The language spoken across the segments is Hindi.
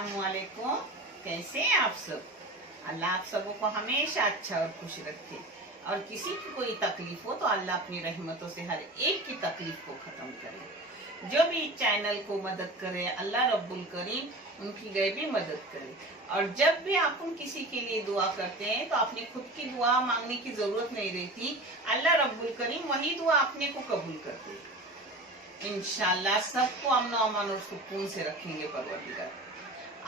अस्सलामुअलैकुम। कैसे हैं आप सब? अल्लाह आप सबों को हमेशा अच्छा और खुश रखे, और किसी की कोई तकलीफ हो तो अल्लाह अपनी रहमतों से हर एक की तकलीफ को खत्म करे। जो भी चैनल को मदद करे अल्लाह रब्बुल करीम उनकी गैबी मदद करे। और जब भी आप किसी के लिए दुआ करते हैं तो अपनी खुद की दुआ मांगने की जरूरत नहीं रहती, अल्लाह रब्बुल करीम वही दुआ अपने को कबूल करते हैं। इंशाल्लाह सबको अमन अमान और सुकून से रखेंगे परवरदिगार।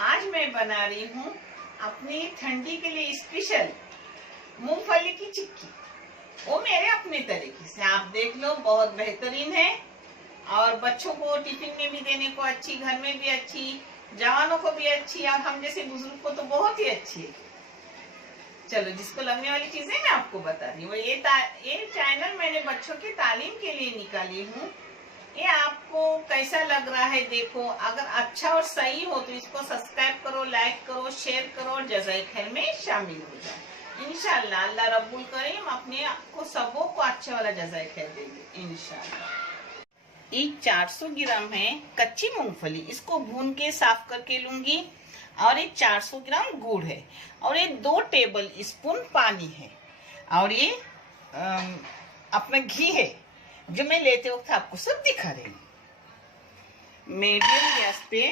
आज मैं बना रही हूँ अपनी ठंडी के लिए स्पेशल मूंगफली की चिक्की। वो मेरे अपने तरीके से आप देख लो, बहुत बेहतरीन है और बच्चों को टिफिन में भी देने को अच्छी, घर में भी अच्छी, जवानों को भी अच्छी और हम जैसे बुजुर्ग को तो बहुत ही अच्छी है। चलो, जिसको लगने वाली चीजें मैं आपको बता रही हूँ। ये चैनल मैंने बच्चों की तालीम के लिए निकाली हूँ। ये आपको कैसा लग रहा है देखो, अगर अच्छा और सही हो तो इसको सब्सक्राइब करो, लाइक करो, शेयर करो और जज़ाए खैर में शामिल हो जाओ। इंशाल्लाह अल्लाह रब्बुल करीम अपने को सबों को अच्छे वाला जज़ाए खैर देंगे इंशाल्लाह। ये 400 ग्राम है कच्ची मूंगफली, इसको भून के साफ करके लूंगी। और ये 400 ग्राम गुड़ है और ये 2 टेबल स्पून पानी है और ये अपना घी है जो मैं लेते वक्त आपको सब दिखा रही हूँ। मीडियम गैस पे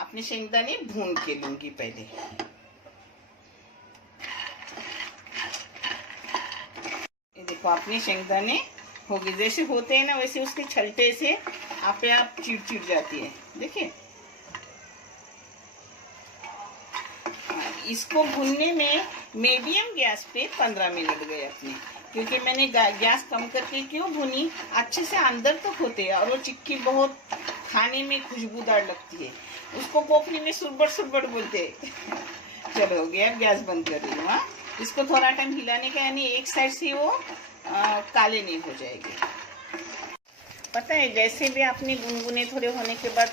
अपने शेंगदाने भून के लूंगी पहले। ये देखो अपने शेंगदाने हो गए, जैसे होते हैं ना वैसे उसके छलटे से आप चिड़ जाती है। देखिए इसको भूनने में मीडियम गैस पे 15 मिनट गए अपने, क्योंकि मैंने गैस कम करके क्यों भुनी, अच्छे से अंदर तक होते हैं और वो चिक्की बहुत खाने में खुशबूदार लगती है। उसको पोखरी में सुरबड़ बोलते हैं। चलो हो गया, गैस बंद कर रही हूँ। इसको थोड़ा टाइम हिलाने का, यानी एक साइड से वो काले नहीं हो जाएंगे। पता है, जैसे भी आपने गुनगुने थोड़े होने के बाद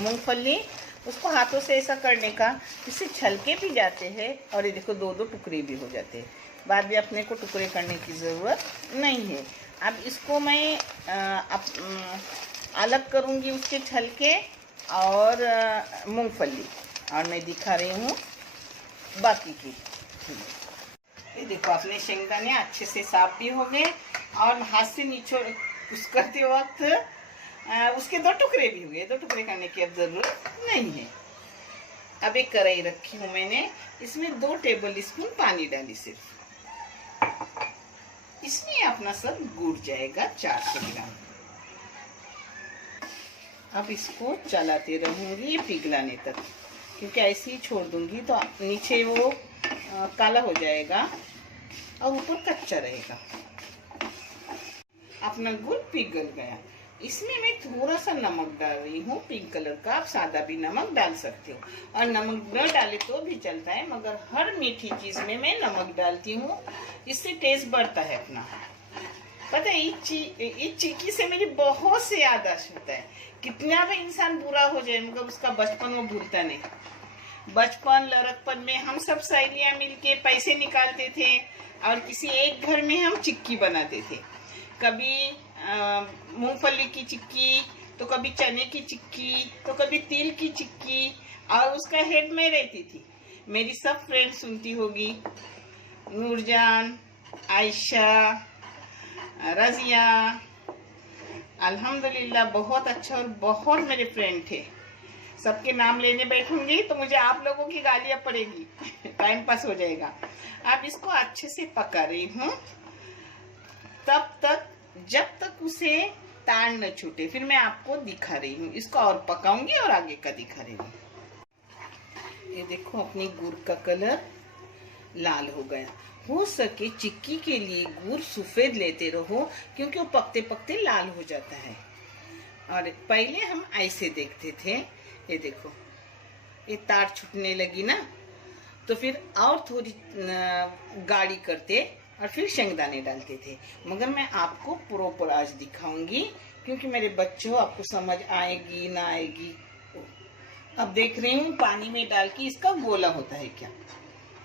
मूंगफली उसको हाथों से ऐसा करने का, इससे छलके भी जाते हैं और ये देखो 2-2 टुकड़े भी हो जाते हैं। बाद में अपने को टुकड़े करने की ज़रूरत नहीं है। अब इसको मैं अलग करूँगी उसके छलके और मूंगफली, और मैं दिखा रही हूँ बाकी की। ये देखो अपने शेंगदाने अच्छे से साफ भी हो गए और हाथ से निचोड़ कुछ करते वक्त उसके 2 टुकड़े भी हुए। 2 टुकड़े करने की अब जरूरत नहीं है। अब एक कढ़ाई रखी हूँ मैंने, इसमें 2 टेबल स्पून पानी डाली सिर्फ। इसमें अपना सब गुड़ जाएगा 400 ग्राम। अब इसको चलाते रहूंगी पिघलाने तक, क्योंकि ऐसे ही छोड़ दूंगी तो नीचे वो काला हो जाएगा और ऊपर कच्चा रहेगा। अपना गुड़ पिघल गया। इसमें मैं थोड़ा सा नमक डाल रही हूँ, पिंक कलर का। आप सादा भी नमक डाल सकते हो और नमक न डाले तो भी चलता है, मगर हर मीठी चीज में मैं नमक डालती हूँ, इससे टेस्ट बढ़ता है अपना। पता है, इस चिक्की से मेरी बहुत से याददाश्त होता है। कितना भी इंसान बुरा हो जाए मगर उसका बचपन वो भूलता नहीं। बचपन लड़कपन में हम सब सहेलियां मिलके पैसे निकालते थे और किसी एक घर में हम चिक्की बनाते थे। कभी मूंगफली की चिक्की, तो कभी चने की चिक्की, तो कभी तिल की चिक्की, और उसका हेड में रहती थी। मेरी सब फ्रेंड सुनती होगी, नूरजान, आयशा, रजिया। अल्हम्दुलिल्लाह बहुत अच्छा और बहुत मेरे फ्रेंड थे। सबके नाम लेने बैठूंगी तो मुझे आप लोगों की गालियां पड़ेगी। टाइम पास हो जाएगा। अब इसको अच्छे से पका रही हूँ तब तक जब तक उसे तार न छूटे। फिर मैं आपको दिखा रही हूँ, इसको और पकाऊंगी और आगे का दिखा रही हूँ। ये देखो अपने गुड़ का कलर लाल हो गया। हो सके चिक्की के लिए गुड़ सफेद लेते रहो, क्योंकि वो पकते पकते लाल हो जाता है। और पहले हम ऐसे देखते थे। ये देखो ये तार छूटने लगी ना, तो फिर और थोड़ी गाढ़ी करते और फिर शेंगदाने डालते थे। मगर मैं आपको प्रॉपर आज दिखाऊंगी, क्योंकि मेरे बच्चों आपको समझ आएगी ना आएगी। अब देख रही हूँ पानी में डाल के इसका गोला होता है क्या।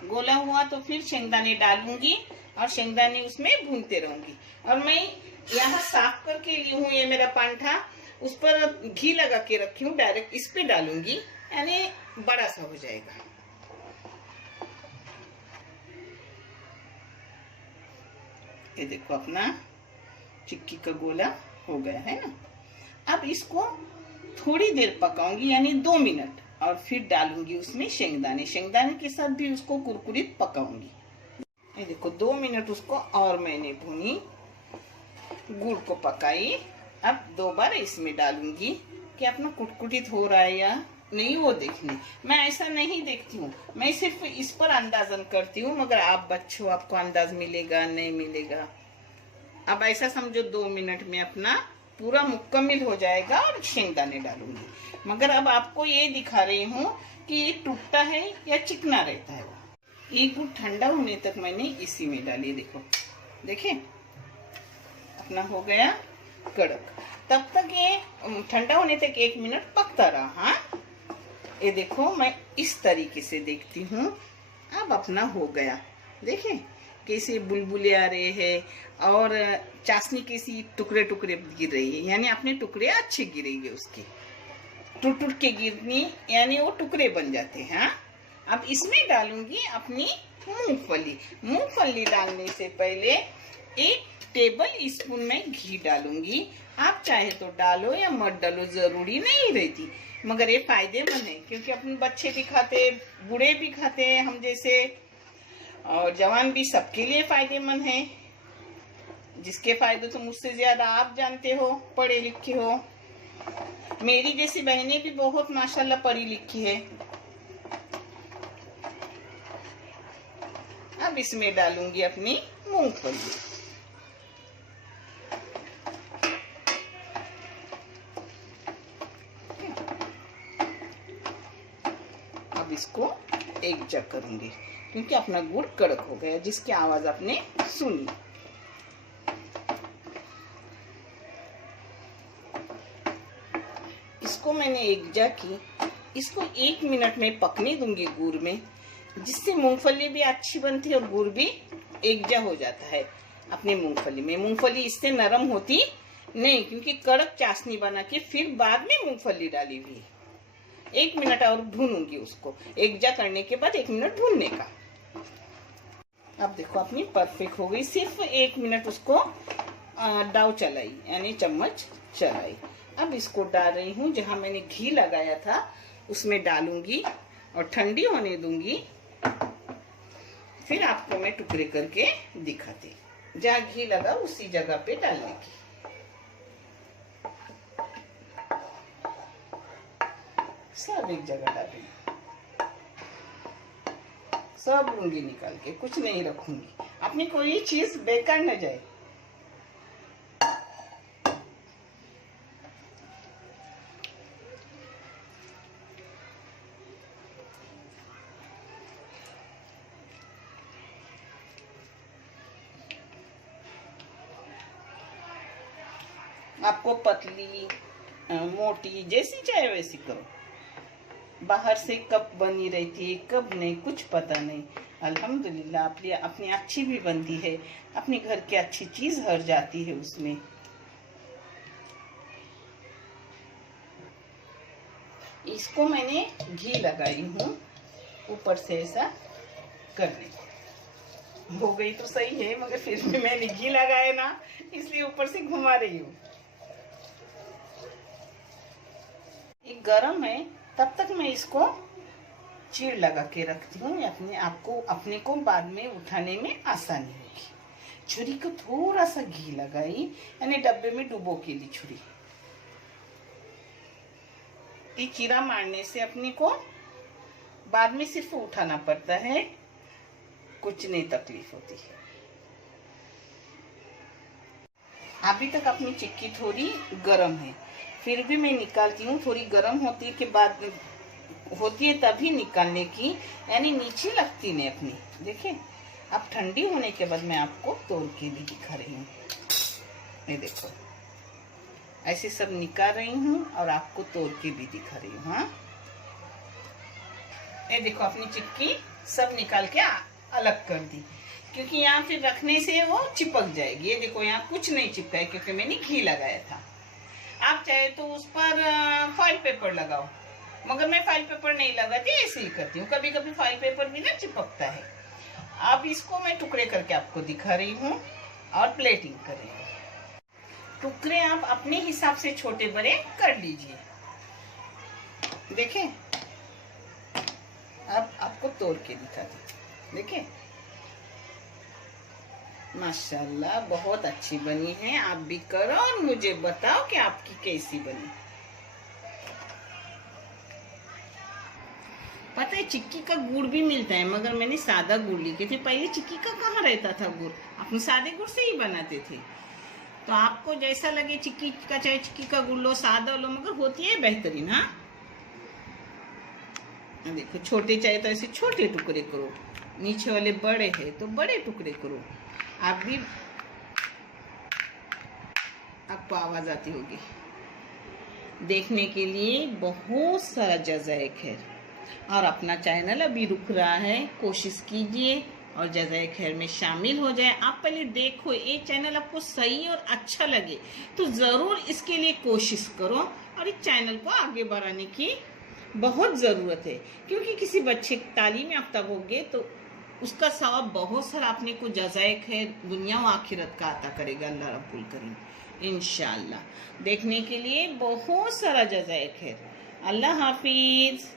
गोला हुआ तो फिर शेंगदाने डालूंगी और शेंगदाने उसमें भूनते रहूंगी। और मैं यहाँ साफ करके ली हूँ, ये मेरा पांठा, उस पर घी लगा के रखी हूँ, डायरेक्ट इस पे डालूंगी, यानी बड़ा सा हो जाएगा। ये देखो अपना चिक्की का गोला हो गया है ना। अब इसको थोड़ी देर पकाऊंगी, यानी 2 मिनट, और फिर डालूंगी उसमें शेंगदाने। शेंगदाने के साथ भी उसको कुरकुरित पकाऊंगी। ये देखो 2 मिनट उसको और मैंने भूनी, गुड़ को पकाई। अब 2 बार इसमें डालूंगी कि अपना कुटकुटित हो रहा है या नहीं वो देखने। मैं ऐसा नहीं देखती हूँ, मैं सिर्फ इस पर अंदाजन करती हूँ, मगर आप बच्चे हो, आपको अंदाज मिलेगा नहीं मिलेगा। अब ऐसा समझो 2 मिनट में अपना पूरा मुकम्मल हो जाएगा और शेंगदाने डालूंगी। मगर अब आपको ये दिखा रही हूँ कि ये टूटता है या चिकना रहता है। ये गुड़ ठंडा होने तक मैंने इसी में डाली। देखो देखे अपना हो गया कड़क। तब तक ये ठंडा होने तक 1 मिनट पकता रहा। हाँ ये देखो मैं इस तरीके से देखती हूँ। अब अपना हो गया, देखे कैसे बुलबुले आ रहे हैं और चाशनी कैसी टुकड़े टुकड़े गिर रही है, यानी अपने टुकड़े अच्छे गिरेंगे उसके, टूट टूट के गिरनी, यानी वो टुकड़े बन जाते हैं। हाँ अब इसमें डालूंगी अपनी मूंगफली। मूंगफली डालने से पहले 1 टेबल स्पून में घी डालूंगी। आप चाहे तो डालो या मत डालो, जरूरी नहीं रहती, मगर ये फायदेमंद है क्योंकि अपने बच्चे भी खाते, बूढ़े भी खाते हैं हम जैसे, और जवान भी, सबके लिए फायदेमंद है। जिसके फायदे तो मुझसे ज्यादा आप जानते हो, पढ़े लिखे हो। मेरी जैसी बहनें भी बहुत माशाल्लाह पढ़ी लिखी है। अब इसमें डालूंगी अपनी मूंगफली। अब इसको एक जग करूंगी क्योंकि अपना गुड़ कड़क हो गया, जिसकी आवाज आपने सुनी। इसको मैंने एक जग की, इसको 1 मिनट में पकने दूंगी गुड़ में, जिससे मूंगफली भी अच्छी बनती है और गुड़ भी एकजा हो जाता है अपने मूंगफली में। मूंगफली इससे नरम होती नहीं क्योंकि कड़क चाशनी बना के फिर बाद में मूंगफली डाली हुई। 1 मिनट और भूनूंगी उसको, एकजा करने के बाद 1 मिनट भूनने का। अब देखो अपनी परफेक्ट हो गई। सिर्फ 1 मिनट उसको दाव चलाई, यानी चम्मच चलाई। अब इसको डाल रही हूँ, जहां मैंने घी लगाया था उसमें डालूंगी और ठंडी होने दूंगी। फिर आपको मैं टुकड़े करके दिखाती, जहाँ घी लगा उसी जगह पे डालने की। सब एक जगह डालूंगी, सब लूंगी निकाल के, कुछ नहीं रखूंगी, अपनी कोई चीज बेकार न जाए। आपको पतली मोटी जैसी चाहे वैसी करो। बाहर से कब बनी रहती है कब नहीं कुछ पता नहीं। अल्हम्दुलिल्लाह अपनी अच्छी भी बनती है, अपने घर की अच्छी चीज हर जाती है उसमें। इसको मैंने घी लगाई हूँ ऊपर से, ऐसा करने हो गई तो सही है, मगर फिर भी मैंने घी लगाया ना, इसलिए ऊपर से घुमा रही हूँ। ये गरम है, तब तक मैं इसको चीड़ लगा के रखती हूँ, अपने को बाद में उठाने में आसानी होगी। छुरी को थोड़ा सा घी लगाई, यानी डब्बे में डुबो के ली छुरी। ये चीरा मारने से अपने को बाद में सिर्फ उठाना पड़ता है, कुछ नहीं तकलीफ होती है। अभी तक अपनी चिक्की थोड़ी गरम है, फिर भी मैं निकालती हूँ। थोड़ी गरम होती है के बाद होती है तभी निकालने की, यानी नीचे लगती नहीं अपनी। देखिए अब ठंडी होने के बाद मैं आपको तोड़ के भी दिखा रही हूँ। ये देखो ऐसे सब निकाल रही हूँ और आपको तोड़ के भी दिखा रही हूँ। हाँ ये देखो अपनी चिक्की सब निकाल के अलग कर दी, क्योंकि यहाँ फिर रखने से वो चिपक जाएगी। ये देखो यहाँ कुछ नहीं चिपका है क्योंकि मैंने घी लगाया था। आप चाहे तो उस पर फॉइल पेपर लगाओ, मगर मैं फॉइल पेपर नहीं लगाती, ऐसे ही करती हूँ। कभी कभी फॉइल पेपर भी ना चिपकता है। अब इसको मैं टुकड़े करके आपको दिखा रही हूँ और प्लेटिंग कर रही हूँ। टुकड़े आप अपने हिसाब से छोटे बड़े कर लीजिए। देखें, अब आपको तोड़ के दिखाती हूँ। देखें, माशाल्लाह बहुत अच्छी बनी है। आप भी करो और मुझे बताओ कि आपकी कैसी बनी। पता है चिक्की का गुड़ भी मिलता है, मगर मैंने सादा गुड़ ली, क्योंकि पहले चिक्की का कहाँ रहता था गुड़, अपन सादे गुड़ से ही बनाते थे। तो आपको जैसा लगे चिक्की का, चाहे चिक्की का गुड़ लो, सादा लो, मगर होती है बेहतरीन। हाँ देखो, छोटे चाहे तो ऐसे छोटे टुकड़े करो, नीचे वाले बड़े है तो बड़े टुकड़े करो। आप भी, आपको आवाज आती होगी। देखने के लिए बहुत सारा जज़ाए खैर। और अपना चैनल अभी रुक रहा है, कोशिश कीजिए और जज़ाए खैर में शामिल हो जाए। आप पहले देखो, ये चैनल आपको सही और अच्छा लगे तो ज़रूर इसके लिए कोशिश करो, और इस चैनल को आगे बढ़ाने की बहुत ज़रूरत है। क्योंकि किसी बच्चे तालीम याफ्ता होगे तो उसका सवाब बहुत सारा अपने को जज़ाए खैर दुनिया व आखिरत का अता करेगा अल्लाह रब्बुल करीम इंशाअल्लाह। देखने के लिए बहुत सारा जज़ाए खैर। अल्लाह हाफिज़।